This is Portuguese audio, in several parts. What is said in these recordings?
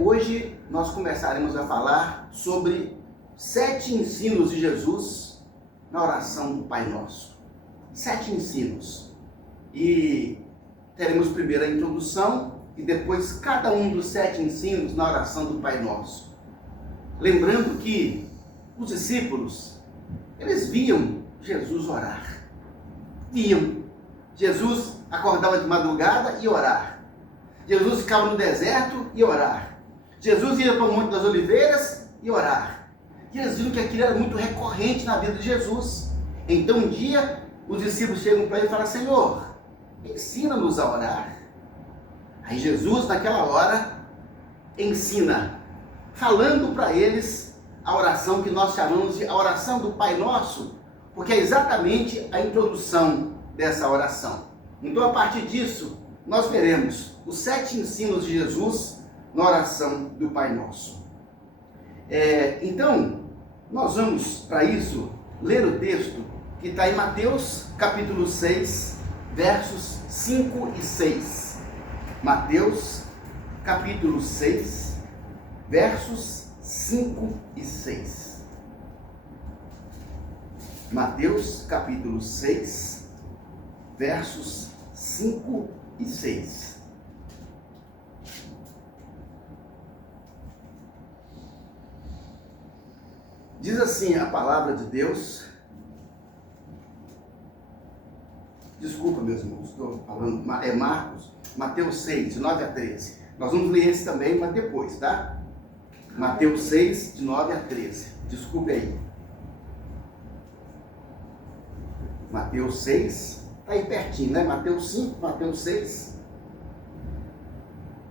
Hoje nós começaremos a falar sobre 7 ensinos de Jesus na oração do Pai Nosso. 7 ensinos. E teremos primeiro a introdução e depois cada um dos 7 ensinos na oração do Pai Nosso. Lembrando que os discípulos, eles viam Jesus orar. Viam. Jesus acordava de madrugada e orar. Jesus ficava no deserto e orar. Jesus ia para o Monte das Oliveiras e orar. E eles viram que aquilo era muito recorrente na vida de Jesus. Então um dia os discípulos chegam para ele e falam: Senhor, ensina-nos a orar. Aí Jesus naquela hora ensina, falando para eles a oração que nós chamamos de a oração do Pai Nosso, porque é exatamente a introdução dessa oração. Então a partir disso nós veremos os 7 ensinos de Jesus na oração do Pai Nosso. Então, nós vamos, para isso, ler o texto que está em Mateus, capítulo 6, versos 5 e 6. Mateus, capítulo 6, versos 5 e 6. Mateus, capítulo 6, versos 5 e 6. Diz assim a palavra de Deus. Desculpa, meus irmãos, estou falando, é Marcos, Mateus 6, de 9 a 13. Nós vamos ler esse também, mas depois, tá? Mateus 6, de 9 a 13. Desculpe aí. Mateus 6, está aí pertinho, né? Mateus 5, Mateus 6.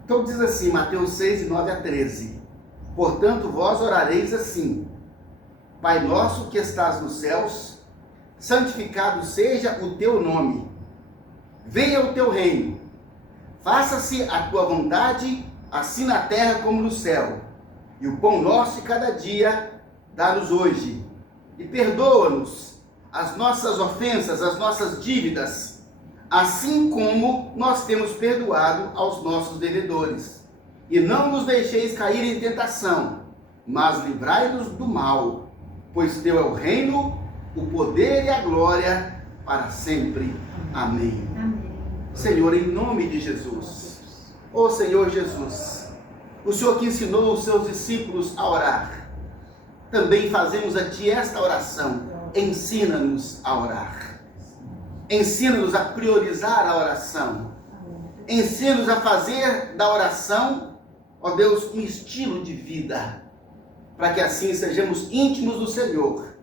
Então diz assim, Mateus 6, de 9 a 13. Portanto, vós orareis assim: Pai nosso que estás nos céus, santificado seja o teu nome. Venha o teu reino. Faça-se a tua vontade, assim na terra como no céu. E o pão nosso de cada dia dá-nos hoje. E perdoa-nos as nossas ofensas, as nossas dívidas, assim como nós temos perdoado aos nossos devedores. E não nos deixeis cair em tentação, mas livrai-nos do mal. Pois teu é o reino, o poder e a glória para sempre. Amém. Amém. Senhor, em nome de Jesus. Ó Senhor Jesus, o Senhor que ensinou os seus discípulos a orar, também fazemos a Ti esta oração. Ensina-nos a orar. Ensina-nos a priorizar a oração. Ensina-nos a fazer da oração, ó Deus, um estilo de vida, para que assim sejamos íntimos do Senhor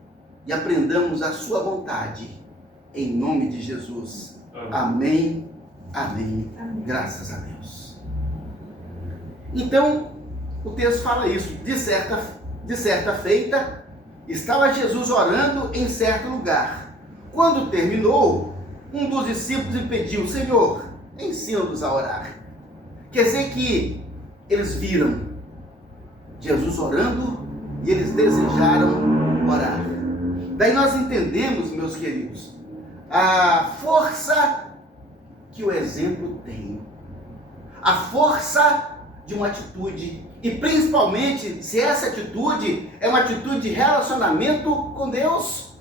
e aprendamos a sua vontade, em nome de Jesus. Amém, amém, amém. Graças a Deus. Então, o texto fala isso. De certa feita, estava Jesus orando em certo lugar. Quando terminou, um dos discípulos lhe pediu: Senhor, ensina-nos a orar. Quer dizer que eles viram Jesus orando e eles desejaram orar. Daí nós entendemos, meus queridos, a força que o exemplo tem, a força de uma atitude, e principalmente se essa atitude é uma atitude de relacionamento com Deus.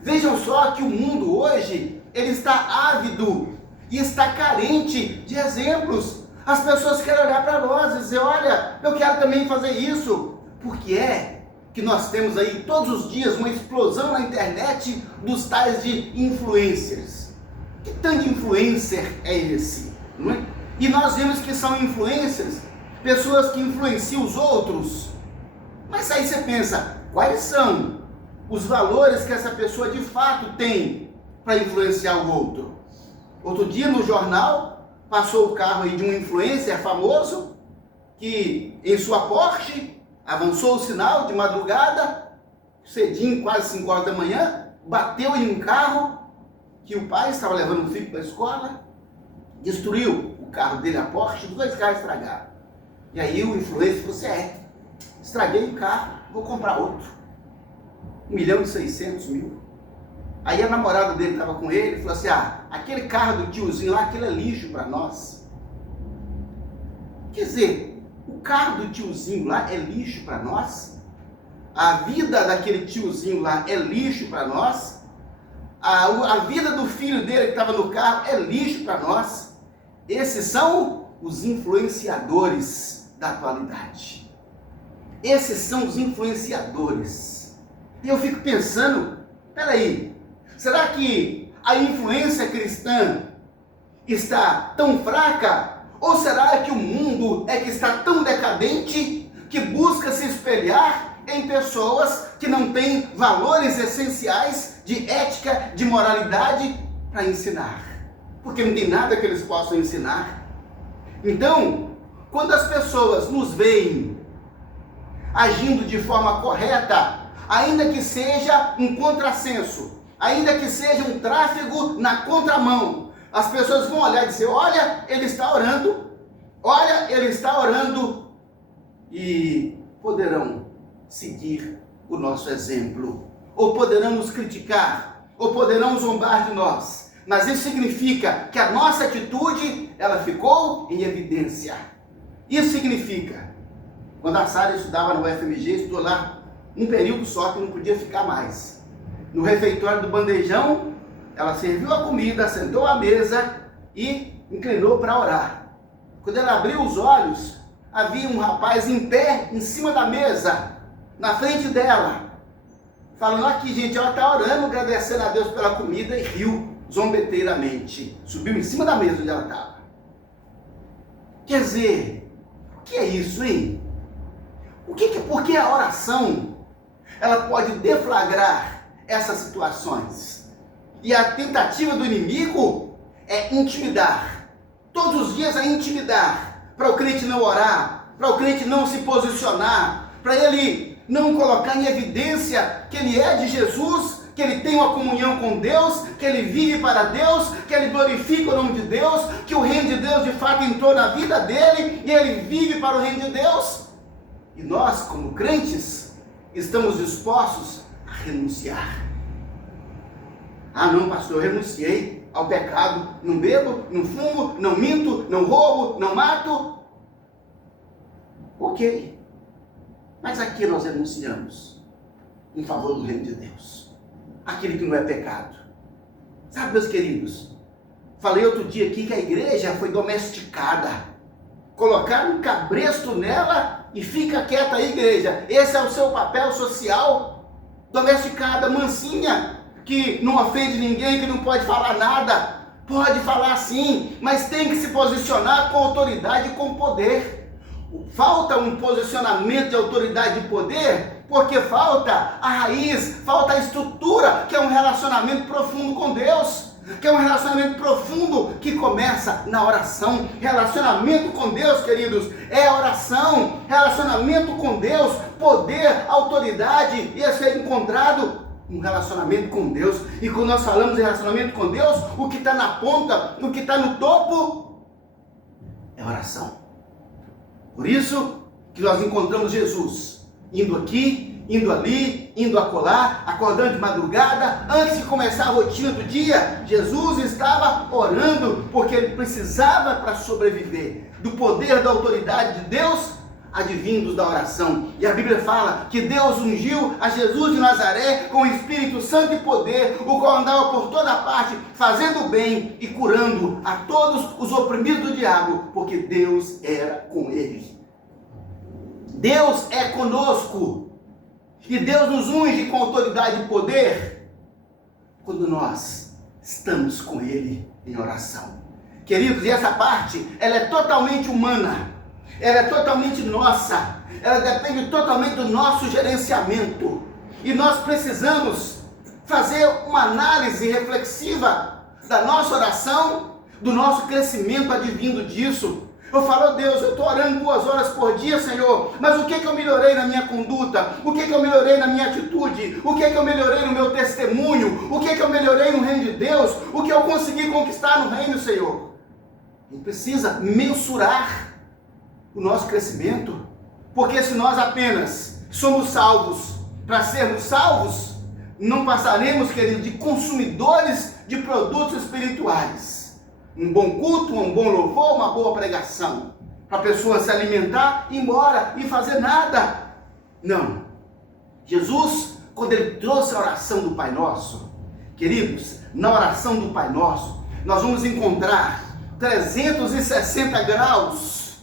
Vejam só que o mundo hoje, ele está ávido e está carente de exemplos. As pessoas querem olhar para nós e dizer: olha, eu quero também fazer isso. Porque é que nós temos aí todos os dias uma explosão na internet dos tais de influencers. Que tanto de influencer é esse? Não é? E nós vemos que são influencers, pessoas que influenciam os outros. Mas aí você pensa, quais são os valores que essa pessoa de fato tem para influenciar o outro? Outro dia no jornal, passou o carro aí de um influencer famoso, que em sua Porsche avançou o sinal de madrugada, cedinho, quase 5 horas da manhã, bateu em um carro que o pai estava levando o filho para a escola, destruiu o carro dele, a Porsche, os 2 carros estragaram. E aí o influencer falou assim: estraguei o carro, vou comprar outro. 1.600.000. Aí a namorada dele estava com ele e falou assim: aquele carro do tiozinho lá, aquilo é lixo para nós. Quer dizer, o carro do tiozinho lá é lixo para nós? A vida daquele tiozinho lá é lixo para nós? A vida do filho dele que estava no carro é lixo para nós? Esses são os influenciadores da atualidade. Esses são os influenciadores. E eu fico pensando, peraí, será que a influência cristã está tão fraca? Ou será que o mundo é que está tão decadente que busca se espelhar em pessoas que não têm valores essenciais de ética, de moralidade para ensinar? Porque não tem nada que eles possam ensinar. Então, quando as pessoas nos veem agindo de forma correta, ainda que seja um contrassenso, ainda que seja um tráfego na contramão, as pessoas vão olhar e dizer, olha, ele está orando, e poderão seguir o nosso exemplo, ou poderão nos criticar, ou poderão zombar de nós, mas isso significa que a nossa atitude, ela ficou em evidência. Isso significa, quando a Sara estudava no UFMG, estudou lá um período só que não podia ficar mais. No refeitório do bandejão, ela serviu a comida, sentou à mesa e inclinou para orar. Quando ela abriu os olhos, havia um rapaz em pé, em cima da mesa, na frente dela, falando, aqui gente, ela está orando, agradecendo a Deus pela comida, e riu zombeteiramente. Subiu em cima da mesa onde ela estava. Quer dizer, o que é isso, hein? Porque a oração, ela pode deflagrar essas situações. E a tentativa do inimigo é intimidar. Todos os dias é intimidar. Para o crente não orar, para o crente não se posicionar, para ele não colocar em evidência que ele é de Jesus, que ele tem uma comunhão com Deus, que ele vive para Deus, que ele glorifica o nome de Deus, que o reino de Deus de fato entrou na vida dele e ele vive para o reino de Deus. E nós, como crentes, estamos dispostos a renunciar. Ah não, pastor, eu renunciei ao pecado, não bebo, não fumo, não minto, não roubo, não mato. Ok, mas aqui nós renunciamos em favor do reino de Deus, aquele que não é pecado. Sabe, meus queridos, falei outro dia aqui que a igreja foi domesticada, colocaram um cabresto nela e fica quieta a igreja. Esse é o seu papel social, domesticada, mansinha, que não ofende ninguém, que não pode falar nada. Pode falar sim, mas tem que se posicionar com autoridade e com poder. Falta um posicionamento de autoridade e poder, porque falta a raiz, falta a estrutura, que é um relacionamento profundo com Deus, que é um relacionamento profundo que começa na oração. Relacionamento com Deus, queridos, é oração. Relacionamento com Deus, poder, autoridade, isso é encontrado um relacionamento com Deus. E quando nós falamos em relacionamento com Deus, o que está na ponta, o que está no topo é oração. Por isso que nós encontramos Jesus indo aqui, indo ali, indo acolá, acordando de madrugada. Antes de começar a rotina do dia, Jesus estava orando, porque ele precisava, para sobreviver, do poder da autoridade de Deus, advindos da oração. E a Bíblia fala que Deus ungiu a Jesus de Nazaré com o Espírito Santo e poder, o qual andava por toda parte, fazendo bem e curando a todos os oprimidos do diabo, porque Deus era com ele. Deus é conosco, e Deus nos unge com autoridade e poder, quando nós estamos com ele em oração. Queridos, e essa parte, ela é totalmente humana, ela é totalmente nossa, ela depende totalmente do nosso gerenciamento, e nós precisamos fazer uma análise reflexiva da nossa oração, do nosso crescimento advindo disso. Eu falo, Deus, eu estou orando 2 horas por dia, Senhor, mas o que eu melhorei na minha conduta? O que eu melhorei na minha atitude? O que eu melhorei no meu testemunho? O que eu melhorei no reino de Deus? O que eu consegui conquistar no reino, Senhor? A gente precisa mensurar o nosso crescimento, porque se nós apenas somos salvos para sermos salvos, não passaremos, querido, de consumidores de produtos espirituais. Um bom culto, um bom louvor, uma boa pregação. para a pessoa se alimentar, ir embora e fazer nada. Não. Jesus, quando ele trouxe a oração do Pai Nosso, queridos, na oração do Pai Nosso, nós vamos encontrar 360 graus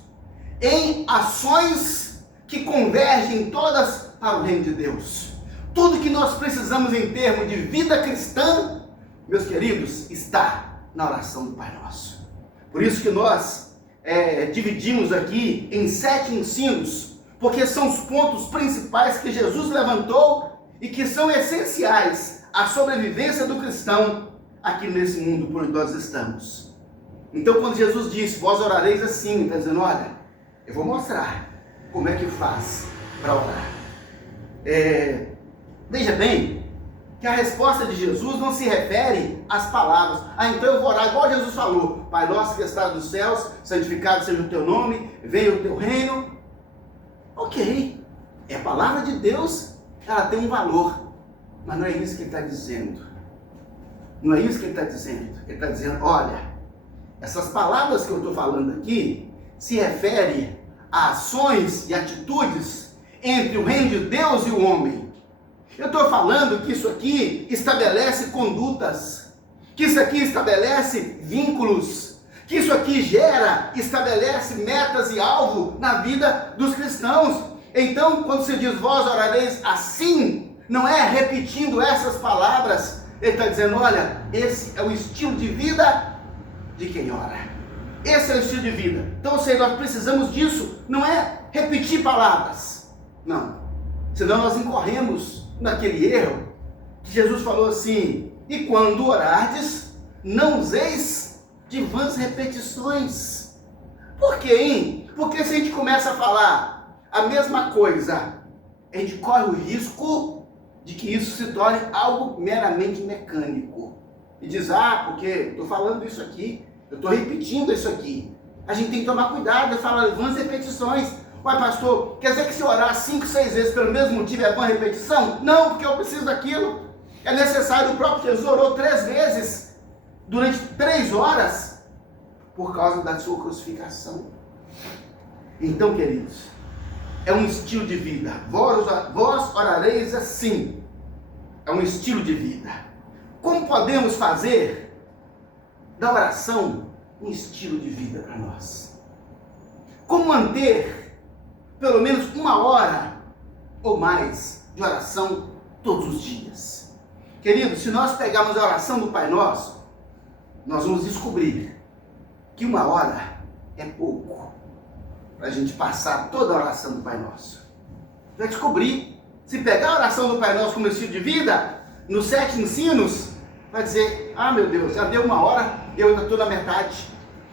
em ações que convergem todas para o reino de Deus. Tudo que nós precisamos em termos de vida cristã, meus queridos, está na oração do Pai Nosso. Por isso que nós dividimos aqui em 7 ensinos, porque são os pontos principais que Jesus levantou e que são essenciais à sobrevivência do cristão aqui nesse mundo por onde nós estamos. Então, quando Jesus disse, vós orareis assim, está dizendo, olha, eu vou mostrar como é que faz para orar. Veja bem, que a resposta de Jesus não se refere às palavras. Então eu vou orar igual Jesus falou, Pai nosso que estás nos céus, santificado seja o teu nome, venha o teu reino. Ok, é a palavra de Deus, ela tem um valor, mas não é isso que ele está dizendo. Não é isso que ele está dizendo. Ele está dizendo, olha, essas palavras que eu estou falando aqui se referem a ações e atitudes entre o reino de Deus e o homem. Eu estou falando que isso aqui estabelece condutas, que isso aqui estabelece vínculos, que isso aqui estabelece metas e alvo na vida dos cristãos. Então, quando se diz vós orareis assim, não é repetindo essas palavras, ele está dizendo, olha, esse é o estilo de vida de quem ora. Esse é o estilo de vida. Então, ou seja, nós precisamos disso, não é repetir palavras, não. Senão nós incorremos naquele erro que Jesus falou assim, e quando orardes, não useis de vãs repetições. Por quê, hein? Porque se a gente começa a falar a mesma coisa, a gente corre o risco de que isso se torne algo meramente mecânico. E diz, porque estou falando isso aqui, eu estou repetindo isso aqui. A gente tem que tomar cuidado e falar vãs repetições. Ué, pastor, quer dizer que se orar 5, 6 vezes pelo mesmo motivo é vã repetição? Não, porque eu preciso daquilo. É necessário, o próprio Jesus orou 3 vezes, durante 3 horas, por causa da sua crucificação. Então, queridos, é um estilo de vida. Vós orareis assim. É um estilo de vida. Como podemos fazer da oração um estilo de vida para nós? Como manter pelo menos 1 hora ou mais de oração todos os dias? Queridos, se nós pegarmos a oração do Pai Nosso, nós vamos descobrir que 1 hora é pouco para a gente passar toda a oração do Pai Nosso. Vai descobrir, se pegar a oração do Pai Nosso como estilo de vida, nos 7 ensinos, vai dizer, meu Deus, já deu 1 hora, eu ainda estou na metade.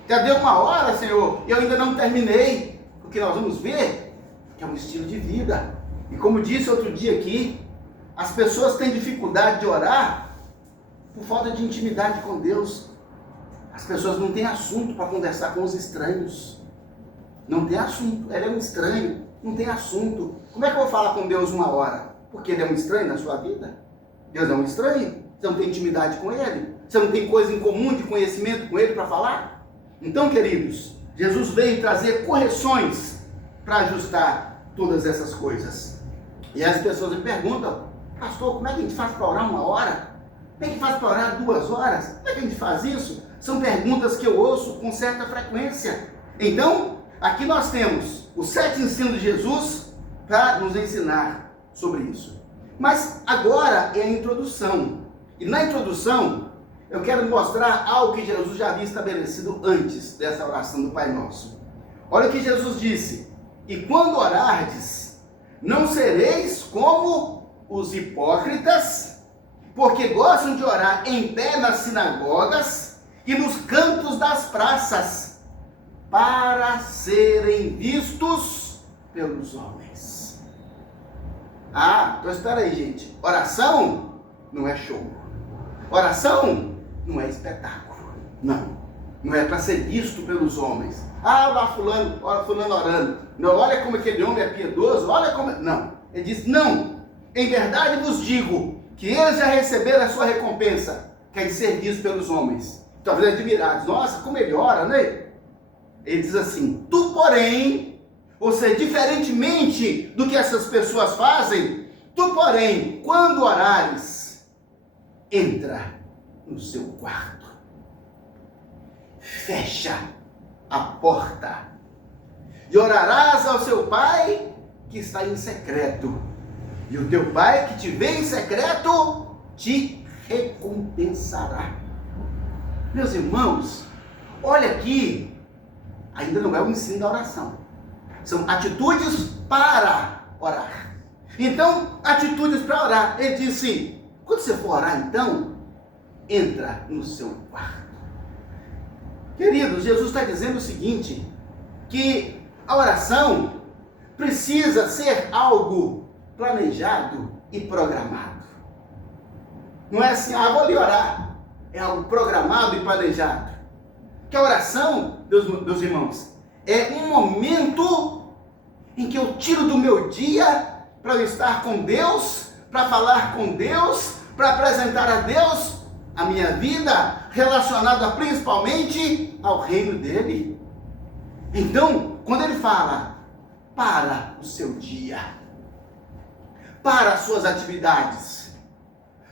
Já deu 1 hora, Senhor, eu ainda não terminei. Porque nós vamos ver que é um estilo de vida. E como disse outro dia aqui, as pessoas têm dificuldade de orar por falta de intimidade com Deus. As pessoas não têm assunto para conversar com os estranhos. Não tem assunto. Ele é um estranho, não tem assunto. Como é que eu vou falar com Deus 1 hora? Porque ele é um estranho na sua vida? Deus é um estranho? Você não tem intimidade com ele? Você não tem coisa em comum de conhecimento com ele para falar? Então, queridos, Jesus veio trazer correções para ajustar todas essas coisas. E as pessoas me perguntam, pastor, como é que a gente faz para orar 1 hora? Como é que faz para orar 2 horas? Como é que a gente faz isso? São perguntas que eu ouço com certa frequência. Então, aqui nós temos os 7 ensinos de Jesus para nos ensinar sobre isso. Mas agora é a introdução. E na introdução, eu quero mostrar algo que Jesus já havia estabelecido antes dessa oração do Pai Nosso. Olha o que Jesus disse, e quando orardes, não sereis como os hipócritas, porque gostam de orar em pé nas sinagogas e nos cantos das praças, para serem vistos pelos homens. Então espera aí, gente. Oração não é show. Oração não é espetáculo. Não é para ser visto pelos homens. Lá fulano orando. Não, olha como aquele homem é piedoso, olha como... Não, ele diz, não, em verdade vos digo, que eles já receberam a sua recompensa, que é de ser visto pelos homens. Talvez admirados, nossa, como ele ora, né? Ele diz assim: tu, porém, ou seja, diferentemente do que essas pessoas fazem, tu, porém, quando orares, entra no seu quarto, fecha a porta e orarás ao seu pai que está em secreto, e o teu pai que te vê em secreto te recompensará. Meus irmãos, olha aqui, ainda não é o ensino da oração, são atitudes para orar. Então, atitudes para orar. Ele disse: quando você for orar, então, entra no seu quarto. Queridos, Jesus está dizendo o seguinte, que a oração precisa ser algo planejado e programado. Não é assim: vou ali orar. É algo programado e planejado. Que a oração, meus irmãos, é um momento em que eu tiro do meu dia para eu estar com Deus, para falar com Deus, para apresentar a Deus a minha vida, relacionada principalmente ao reino dele. Então, quando ele fala, para o seu dia, para as suas atividades,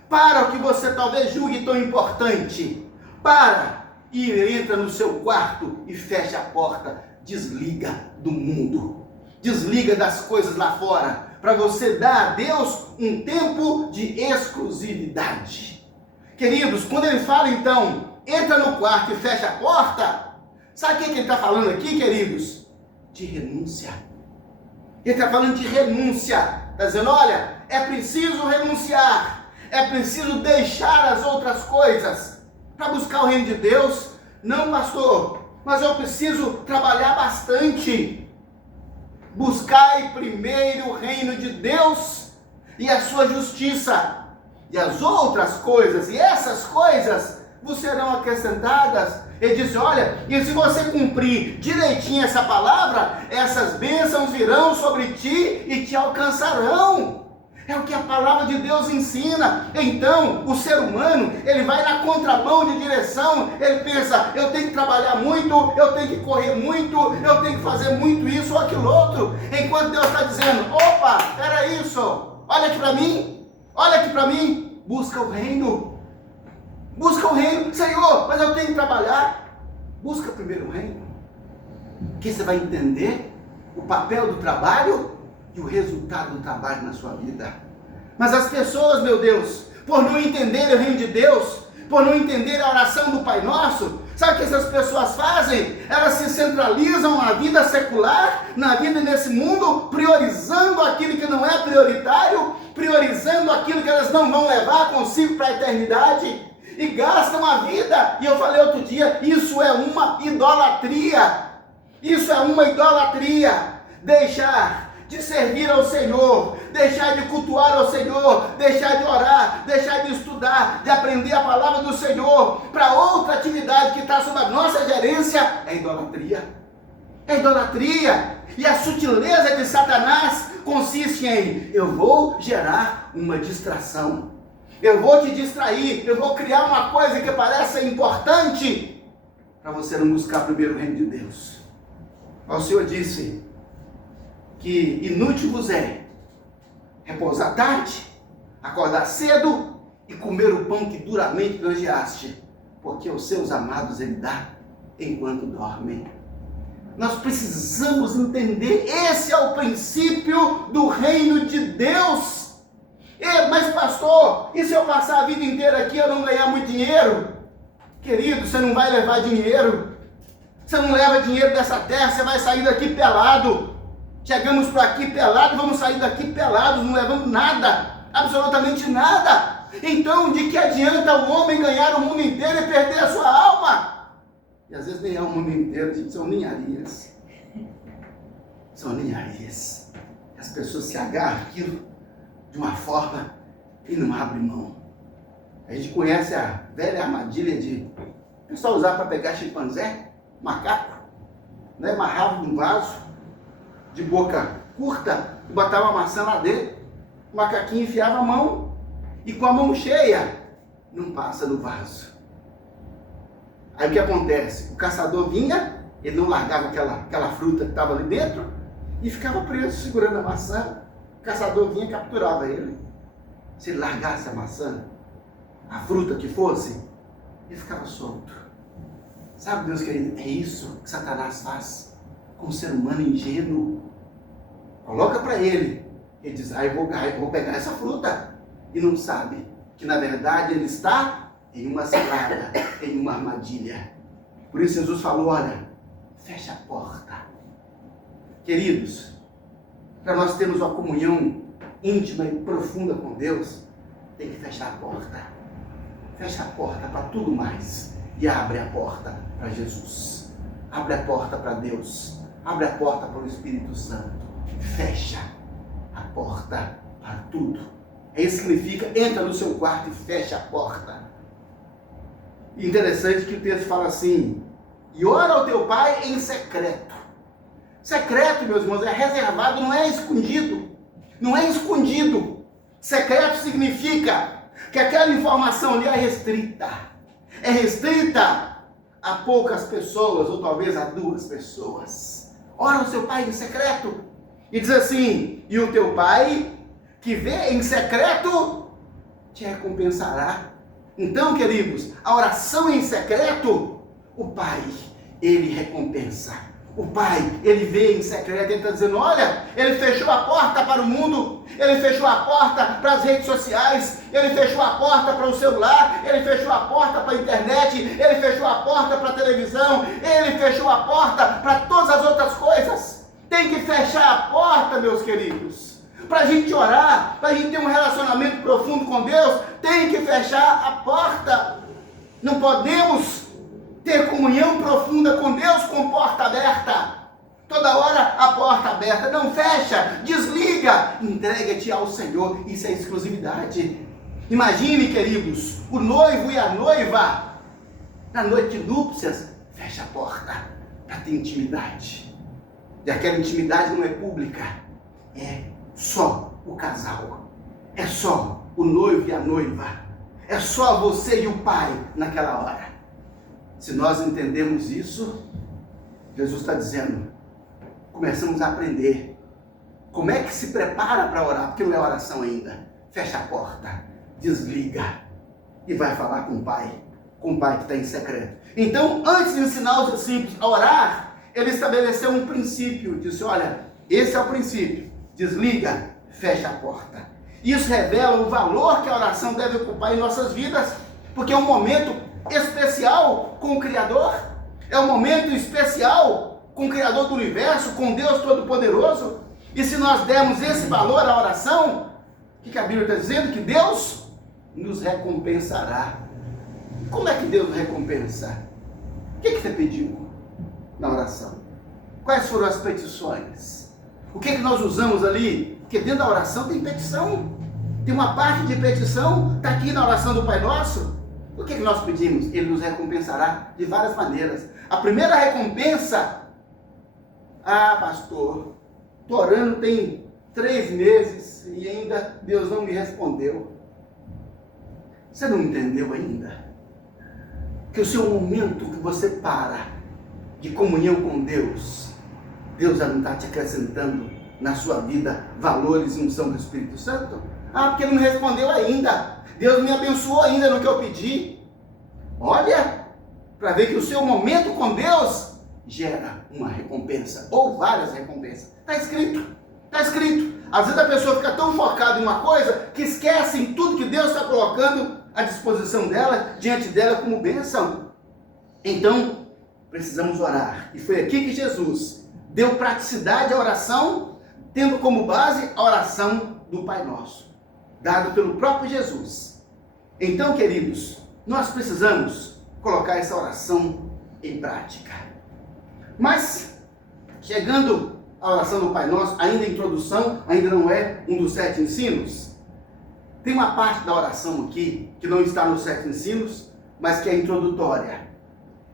para o que você talvez julgue tão importante, para e entra no seu quarto e fecha a porta, desliga do mundo, desliga das coisas lá fora, para você dar a Deus um tempo de exclusividade. Queridos, quando ele fala então, entra no quarto e fecha a porta, sabe o que ele está falando aqui, queridos? De renúncia. Ele está falando de renúncia, está dizendo: olha, é preciso renunciar, é preciso deixar as outras coisas para buscar o reino de Deus. Não, pastor, mas eu preciso trabalhar bastante. Buscai primeiro o reino de Deus e a sua justiça, e as outras coisas, e essas coisas vos serão acrescentadas. Ele disse: olha, e se você cumprir direitinho essa palavra, essas bênçãos virão sobre ti e te alcançarão. É o que a palavra de Deus ensina. Então, o ser humano, ele vai na contramão de direção, ele pensa: eu tenho que trabalhar muito, eu tenho que correr muito, eu tenho que fazer muito isso ou aquilo outro, enquanto Deus está dizendo: opa, era isso, olha aqui para mim, olha aqui para mim, busca o reino, Senhor, mas eu tenho que trabalhar. Busca primeiro o reino, que você vai entender o papel do trabalho e o resultado do trabalho na sua vida. Mas as pessoas, meu Deus, por não entenderem o reino de Deus, por não entenderem a oração do Pai Nosso, sabe o que essas pessoas fazem? Elas se centralizam na vida secular, na vida nesse mundo, priorizando aquilo que não é prioritário, priorizando aquilo que elas não vão levar consigo para a eternidade, e gastam a vida. E eu falei outro dia, isso é uma idolatria. Isso é uma idolatria. Deixar de servir ao Senhor, deixar de cultuar ao Senhor, deixar de orar, deixar de estudar, de aprender a palavra do Senhor para outra atividade que está sob a nossa gerência, é idolatria. É idolatria. E a sutileza de Satanás consiste em: eu vou gerar uma distração, eu vou te distrair, eu vou criar uma coisa que parece importante para você não buscar primeiro o reino de Deus. O Senhor disse que inútil vos é repousar tarde, acordar cedo e comer o pão que duramente granjeaste, porque aos seus amados ele dá enquanto dormem. Nós precisamos entender, esse é o princípio do reino de Deus. Mas pastor, e se eu passar a vida inteira aqui e eu não ganhar muito dinheiro? Querido, você não vai levar dinheiro, você não leva dinheiro dessa terra, você vai sair daqui pelado. Chegamos para aqui pelado, vamos sair daqui pelados, não levando nada, absolutamente nada. Então, de que adianta o homem ganhar o mundo inteiro e perder a sua alma? E às vezes nem é o mundo inteiro, gente, são ninharias. São ninharias. As pessoas se agarram aquilo de uma forma e não abrem mão. A gente conhece a velha armadilha de o pessoal usar para pegar chimpanzé, macaco, né? Amarrava num vaso de boca curta e botava uma maçã lá dentro, o macaquinho enfiava a mão e com a mão cheia não passa no vaso. Aí o que acontece? O caçador vinha, ele não largava aquela fruta que estava ali dentro e ficava preso segurando a maçã. O caçador vinha e capturava ele. Se ele largasse a maçã, a fruta que fosse, ele ficava solto. Sabe, Deus querido, é isso que Satanás faz com o ser humano ingênuo. Coloca para ele, ele diz, eu vou pegar essa fruta. E não sabe que na verdade ele está em uma cilada, em uma armadilha. Por isso Jesus falou, olha, fecha a porta. Queridos, para nós termos uma comunhão íntima e profunda com Deus, tem que fechar a porta. Fecha a porta para tudo mais e abre a porta para Jesus. Abre a porta para Deus. Abre a porta para o Espírito Santo. Fecha a porta para tudo. É isso que significa, entra no seu quarto e fecha a porta. Interessante que o texto fala assim, e ora ao teu pai em secreto. Secreto, meus irmãos, é reservado, não é escondido. Não é escondido. Secreto significa que aquela informação ali é restrita. É restrita a poucas pessoas, ou talvez a 2 pessoas. Ora ao seu pai em secreto. E diz assim, e o teu pai que vê em secreto te recompensará. Então, queridos, a oração em secreto, o pai, ele recompensa. O pai, ele vê em secreto, ele está dizendo, olha, ele fechou a porta para o mundo, ele fechou a porta para as redes sociais, ele fechou a porta para o celular, ele fechou a porta para a internet, ele fechou a porta para a televisão, ele fechou a porta para todas as outras coisas. Tem que fechar a porta, meus queridos. Para a gente orar, para a gente ter um relacionamento profundo com Deus, tem que fechar a porta. Não podemos ter comunhão profunda com Deus com porta aberta. Toda hora a porta aberta. Não fecha, desliga, entrega-te ao Senhor. Isso é exclusividade. Imagine, queridos, o noivo e a noiva, na noite de núpcias, fecha a porta para ter intimidade. E aquela intimidade não é pública, é só o casal, é só o noivo e a noiva, é só você e o pai naquela hora. Se nós entendemos isso, Jesus está dizendo, começamos a aprender como é que se prepara para orar, porque não é oração ainda. Fecha a porta, desliga e vai falar com o pai que está em secreto. Então, antes de ensinar os discípulos a orar, ele estabeleceu um princípio, disse, olha, esse é o princípio, desliga, fecha a porta. Isso revela o valor que a oração deve ocupar em nossas vidas, porque é um momento especial com o Criador, é um momento especial com o Criador do Universo, com Deus Todo-Poderoso, e se nós dermos esse valor à oração, o que a Bíblia está dizendo? Que Deus nos recompensará. Como é que Deus nos recompensa? O que você pediu na oração? Quais foram as petições? O que nós usamos ali? Porque dentro da oração tem petição. Tem uma parte de petição, está aqui na oração do Pai Nosso. O que nós pedimos? Ele nos recompensará de várias maneiras. A primeira recompensa, pastor, estou orando tem 3 meses e ainda Deus não me respondeu. Você não entendeu ainda? Que o seu momento que você para de comunhão com Deus, Deus já não está te acrescentando na sua vida valores e unção do Espírito Santo? Porque Ele não respondeu ainda. Deus não me abençoou ainda no que eu pedi. Olha, para ver que o seu momento com Deus gera uma recompensa, ou várias recompensas. Está escrito, está escrito. Às vezes a pessoa fica tão focada em uma coisa, que esquece em tudo que Deus está colocando à disposição dela, diante dela como bênção. Então, precisamos orar. E foi aqui que Jesus deu praticidade à oração, tendo como base a oração do Pai Nosso, dado pelo próprio Jesus. Então, queridos, nós precisamos colocar essa oração em prática. Mas, chegando à oração do Pai Nosso, ainda a introdução, ainda não é um dos 7 ensinos. Tem uma parte da oração aqui, que não está nos 7 ensinos, mas que é introdutória.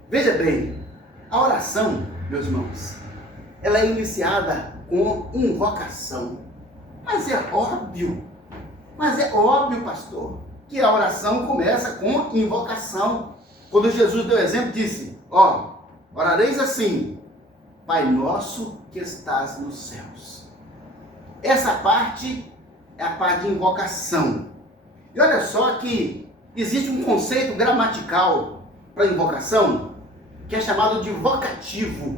Veja bem, a oração, meus irmãos, ela é iniciada com invocação. Mas é óbvio, pastor, que a oração começa com invocação. Quando Jesus deu exemplo, disse, orareis assim: Pai nosso que estás nos céus. Essa parte é a parte de invocação. E olha só que existe um conceito gramatical para invocação, que é chamado de vocativo.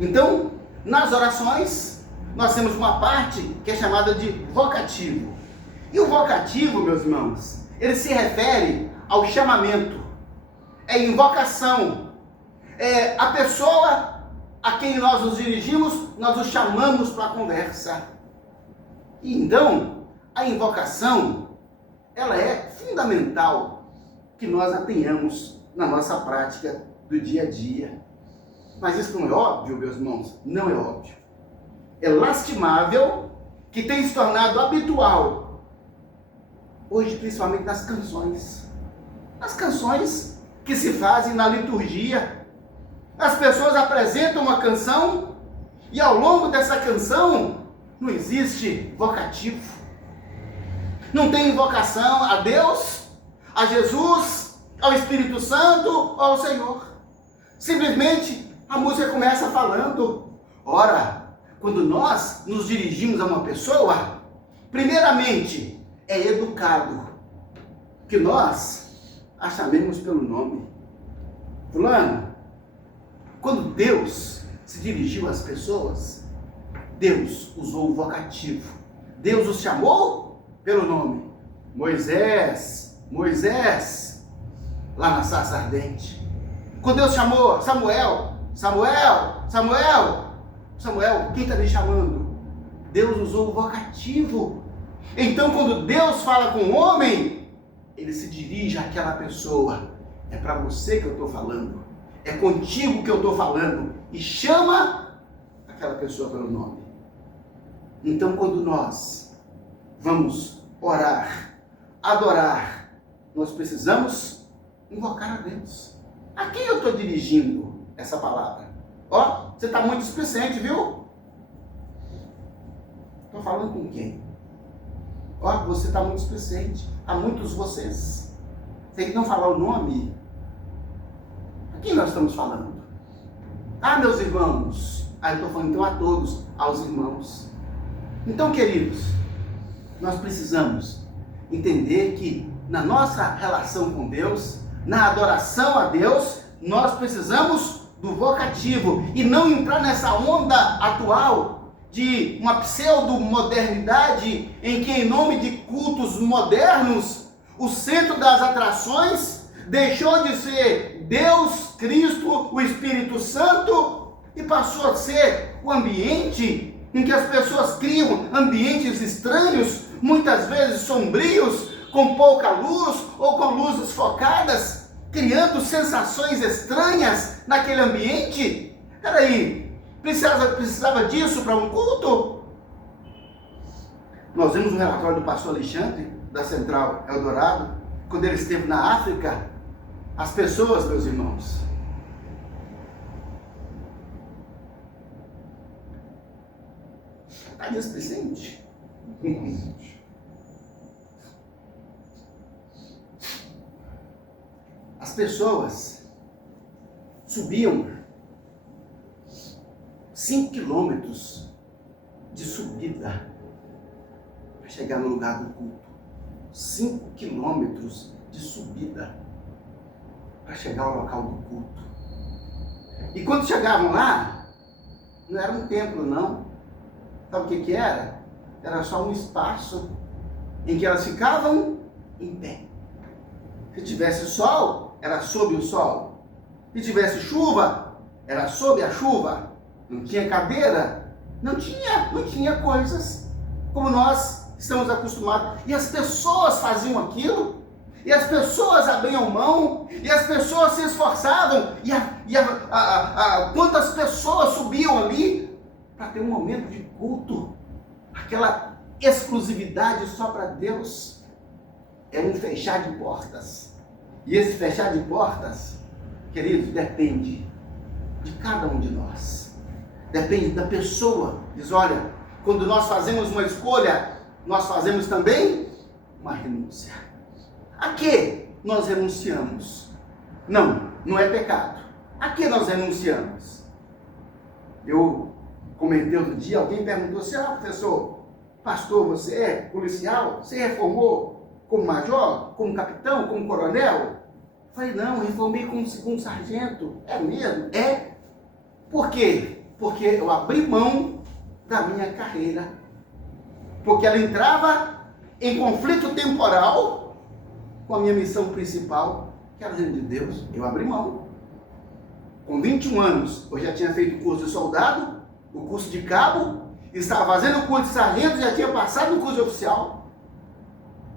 Então, nas orações, nós temos uma parte que é chamada de vocativo. E o vocativo, meus irmãos, ele se refere ao chamamento. É invocação. É a pessoa a quem nós nos dirigimos, nós o chamamos para a conversa. E então, a invocação, ela é fundamental que nós a tenhamos na nossa prática do dia a dia. Mas isso não é óbvio, meus irmãos? Não é óbvio. É lastimável que tem se tornado habitual, hoje principalmente nas canções. As canções que se fazem na liturgia. As pessoas apresentam uma canção e ao longo dessa canção não existe vocativo. Não tem invocação a Deus, a Jesus, ao Espírito Santo ou ao Senhor. Simplesmente a música começa falando. Ora, quando nós nos dirigimos a uma pessoa, primeiramente é educado que nós a chamemos pelo nome. Fulano, quando Deus se dirigiu às pessoas, Deus usou o vocativo. Deus os chamou pelo nome. Moisés, Moisés, lá na sarça ardente. Quando Deus chamou Samuel, Samuel, Samuel, Samuel, quem está me chamando? Deus usou o vocativo. Então, quando Deus fala com o homem, ele se dirige àquela pessoa. É para você que eu estou falando. É contigo que eu estou falando. E chama aquela pessoa pelo nome. Então, quando nós vamos orar, adorar, nós precisamos invocar a Deus. A quem eu estou dirigindo essa palavra? Ó, você está muito displicente, viu? Estou falando com quem? Ó, você está muito displicente. Há muitos vocês. Tem que não falar o nome. A quem nós estamos falando? Ah, meus irmãos. Ah, eu estou falando então a todos, aos irmãos. Então, queridos, nós precisamos entender que na nossa relação com Deus, na adoração a Deus, nós precisamos do vocativo e não entrar nessa onda atual de uma pseudo-modernidade em que, em nome de cultos modernos, o centro das atrações deixou de ser Deus, Cristo, o Espírito Santo e passou a ser o ambiente em que as pessoas criam ambientes estranhos, muitas vezes sombrios, com pouca luz ou com luzes focadas, criando sensações estranhas naquele ambiente. Peraí, precisava disso para um culto? Nós vimos um relatório do pastor Alexandre, da Central Eldorado, quando ele esteve na África. As pessoas, meus irmãos, está displicente. As pessoas subiam 5 quilômetros de subida para chegar no lugar do culto. 5 quilômetros de subida para chegar ao local do culto. E quando chegavam lá, não era um templo, não. Sabe o que era? Era só um espaço em que elas ficavam em pé. Se tivesse sol, era sob o sol. Se tivesse chuva, era sob a chuva. Não tinha cadeira, não tinha coisas como nós estamos acostumados. E as pessoas faziam aquilo, e as pessoas abriam mão, e as pessoas se esforçavam, quantas pessoas subiam ali para ter um momento de culto, aquela exclusividade só para Deus. É um fechar de portas. E esse fechar de portas, queridos, depende de cada um de nós. Depende da pessoa. Diz, olha, quando nós fazemos uma escolha, nós fazemos também uma renúncia. A que nós renunciamos? Não é pecado. A que nós renunciamos? Eu comentei outro dia, alguém perguntou assim, professor, pastor, você é policial? Você reformou como major, como capitão, como coronel? Eu falei, não, reformei como segundo sargento. É mesmo? É. Por quê? Porque eu abri mão da minha carreira. Porque ela entrava em conflito temporal com a minha missão principal, que era o reino de Deus. Eu abri mão. Com 21 anos, eu já tinha feito o curso de soldado, o curso de cabo, estava fazendo o curso de sargento, já tinha passado no curso de oficial.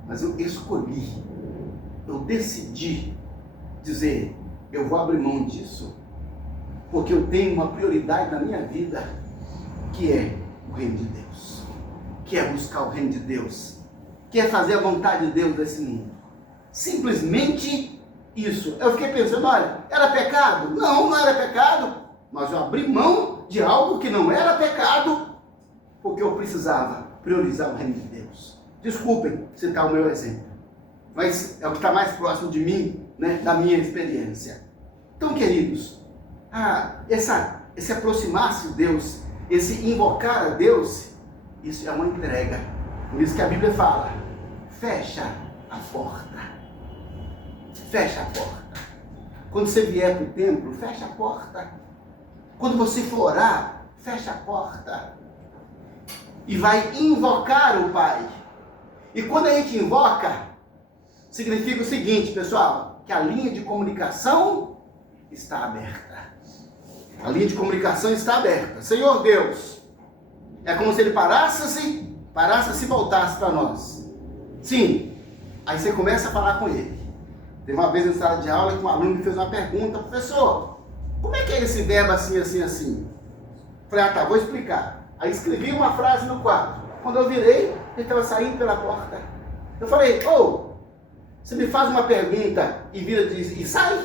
Mas eu escolhi, eu decidi dizer, eu vou abrir mão disso, porque eu tenho uma prioridade na minha vida, que é o reino de Deus, que é buscar o reino de Deus, que é fazer a vontade de Deus nesse mundo. Simplesmente isso. Eu fiquei pensando, olha, era pecado? Não, não era pecado, mas eu abri mão de algo que não era pecado, porque eu precisava priorizar o reino de Deus. Desculpem citar o meu exemplo, mas é o que está mais próximo de mim, né, da minha experiência. Então, queridos, esse aproximar-se de Deus, esse invocar a Deus, isso é uma entrega. Por isso que a Bíblia fala, fecha a porta. Fecha a porta. Quando você vier para o templo, fecha a porta. Quando você for orar, fecha a porta. E vai invocar o Pai. E quando a gente invoca, significa o seguinte, pessoal, que a linha de comunicação está aberta. A linha de comunicação está aberta. Senhor Deus, é como se ele parasse e voltasse para nós. Sim, aí você começa a falar com ele. Teve uma vez em sala de aula que um aluno me fez uma pergunta, professor, como é que é esse verbo assim, assim, assim? Falei, tá, vou explicar. Aí escrevi uma frase no quadro. Quando eu virei, ele estava saindo pela porta. Eu falei, você me faz uma pergunta e vira e sai?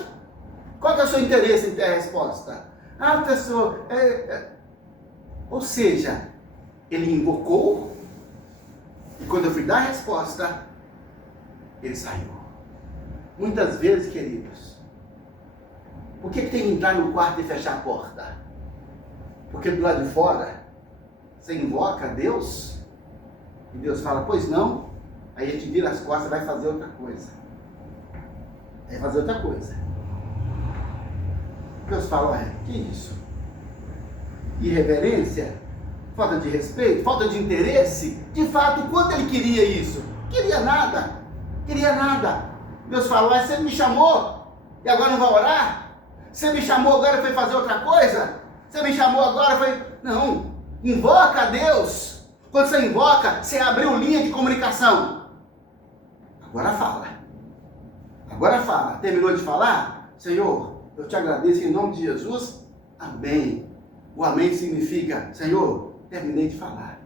Qual que é o seu interesse em ter a resposta? Professor, Ou seja, ele invocou e quando eu fui dar a resposta, ele saiu. Muitas vezes, queridos, por que tem que entrar no quarto e fechar a porta? Porque do lado de fora, você invoca Deus e Deus fala, pois não, aí a gente vira as costas e vai fazer outra coisa. Vai fazer outra coisa. Deus fala, que isso? Irreverência? Falta de respeito? Falta de interesse? De fato, quanto ele queria isso? Queria nada. Queria nada. Deus falou, você me chamou e agora não vai orar? Você me chamou agora e foi fazer outra coisa? Você me chamou agora e foi... Não, invoca a Deus. Quando você invoca, você abriu linha de comunicação. Agora fala. Agora fala. Terminou de falar? Senhor, eu te agradeço em nome de Jesus. Amém. O amém significa, Senhor, terminei de falar.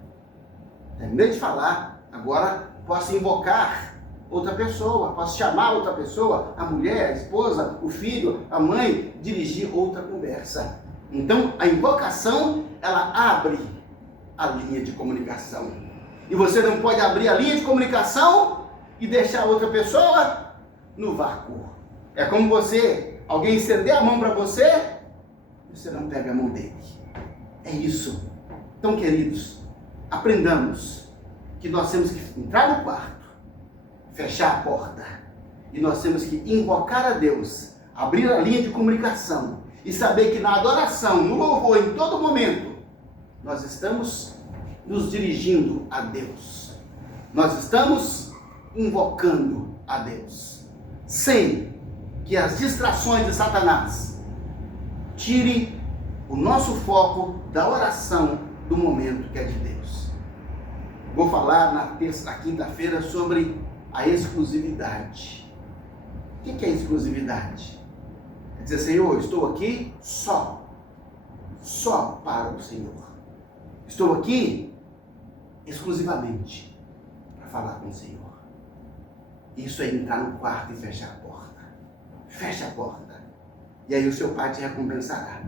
Terminei de falar. Agora posso invocar outra pessoa, posso chamar outra pessoa, a mulher, a esposa, o filho, a mãe, dirigir outra conversa. Então, a invocação, ela abre a linha de comunicação. E você não pode abrir a linha de comunicação e deixar outra pessoa no vácuo. É como alguém estender a mão para você, e você não pega a mão dele. É isso. Então, queridos, aprendamos que nós temos que entrar no quarto, fechar a porta, e nós temos que invocar a Deus, abrir a linha de comunicação e saber que na adoração, no louvor, em todo momento, nós estamos nos dirigindo a Deus. Nós estamos invocando a Deus, sem que as distrações de Satanás tirem o nosso foco da oração do momento que é de Deus. Vou falar na quinta-feira sobre a exclusividade. O que é exclusividade? É dizer, Senhor, estou aqui só para o Senhor. Estou aqui exclusivamente para falar com o Senhor. Isso é entrar no quarto e fechar a porta. Fecha a porta. E aí o seu Pai te recompensará.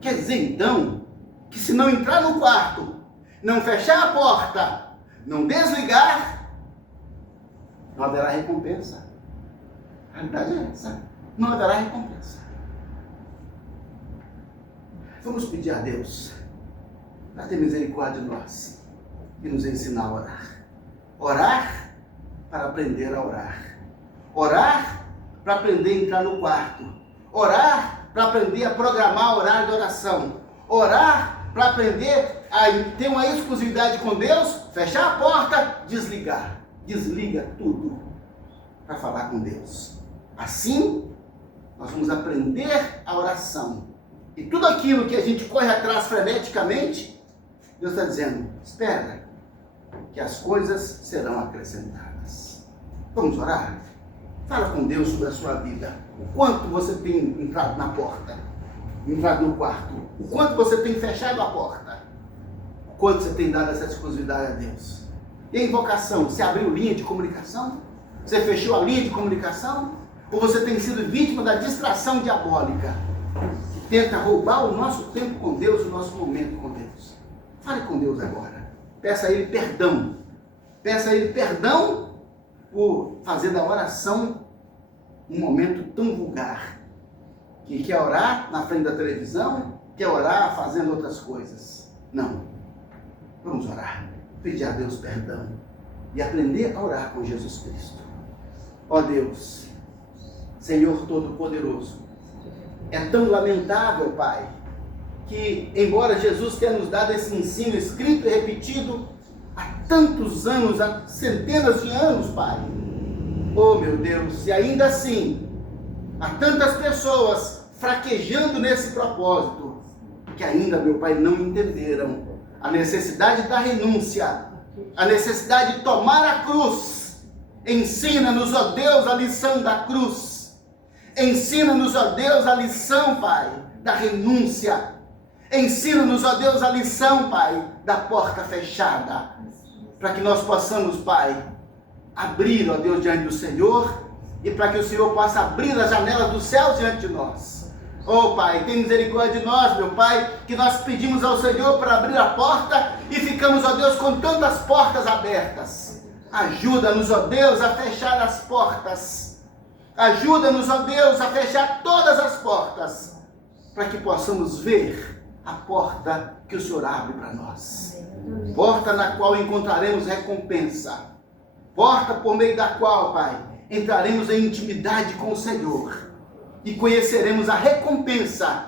Quer dizer, então, que se não entrar no quarto, não fechar a porta, não desligar, não haverá recompensa. A realidade é essa. Não haverá recompensa. Vamos pedir a Deus para ter misericórdia de nós e nos ensinar a orar. Orar para aprender a orar. Orar para aprender a entrar no quarto. Orar para aprender a programar o horário de oração. Orar para aprender a ter uma exclusividade com Deus, fechar a porta, desligar. Desliga tudo para falar com Deus. Assim, nós vamos aprender a oração. E tudo aquilo que a gente corre atrás freneticamente, Deus está dizendo, espera, que as coisas serão acrescentadas. Vamos orar? Fala com Deus sobre a sua vida. O quanto você tem entrado na porta, entrado no quarto. O quanto você tem fechado a porta. O quanto você tem dado essa exclusividade a Deus. E a invocação? Você abriu linha de comunicação? Você fechou a linha de comunicação? Ou você tem sido vítima da distração diabólica? Que tenta roubar o nosso tempo com Deus, o nosso momento com Deus. Fale com Deus agora. Peça a Ele perdão. Peça a Ele perdão por fazer da oração um momento tão vulgar. Que quer orar na frente da televisão, quer orar fazendo outras coisas. Não. Vamos orar. Pedir a Deus perdão. E aprender a orar com Jesus Cristo. Ó Deus, Senhor Todo-Poderoso, é tão lamentável, Pai, que embora Jesus tenha nos dado esse ensino escrito e repetido há tantos anos, há centenas de anos, Pai, oh meu Deus, e ainda assim, há tantas pessoas fraquejando nesse propósito, que ainda, meu Pai, não entenderam a necessidade da renúncia, a necessidade de tomar a cruz. Ensina-nos, ó Deus, a lição da cruz. Ensina-nos, ó Deus, a lição, Pai, da renúncia. Ensina-nos, ó Deus, a lição, Pai, da porta fechada. Para que nós possamos, Pai, abrir, ó Deus, diante do Senhor. E para que o Senhor possa abrir as janelas dos céus diante de nós. Oh, Pai, tem misericórdia de nós, meu Pai, que nós pedimos ao Senhor para abrir a porta e ficamos, ó Deus, com tantas portas abertas. Ajuda-nos, ó Deus, a fechar as portas. Ajuda-nos, ó Deus, a fechar todas as portas, para que possamos ver a porta que o Senhor abre para nós. Porta na qual encontraremos recompensa. Porta por meio da qual, Pai, entraremos em intimidade com o Senhor e conheceremos a recompensa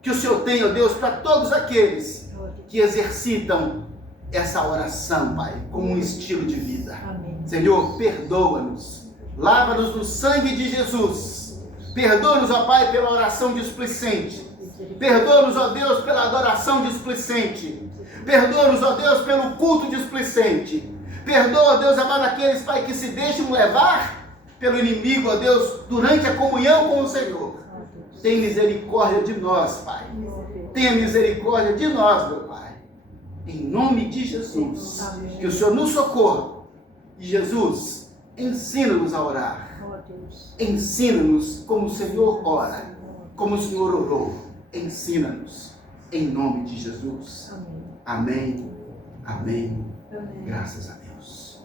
que o Senhor tem, ó Deus, para todos aqueles que exercitam essa oração, Pai, como um estilo de vida. Amém. Senhor, perdoa-nos. Lava-nos no sangue de Jesus. Perdoa-nos, ó Pai, pela oração displicente. Perdoa-nos, ó Deus, pela adoração displicente. Perdoa-nos, ó Deus, pelo culto displicente. Perdoa, ó Deus amado, aqueles, Pai, que se deixam levar pelo inimigo, ó Deus, durante a comunhão com o Senhor. Tenha misericórdia de nós, Pai. Tenha misericórdia de nós, meu Pai. Em nome de Jesus, que o Senhor nos socorra. E Jesus, ensina-nos a orar. Ensina-nos como o Senhor ora, como o Senhor orou. Ensina-nos, em nome de Jesus. Amém. Amém. Amém. Graças a Deus.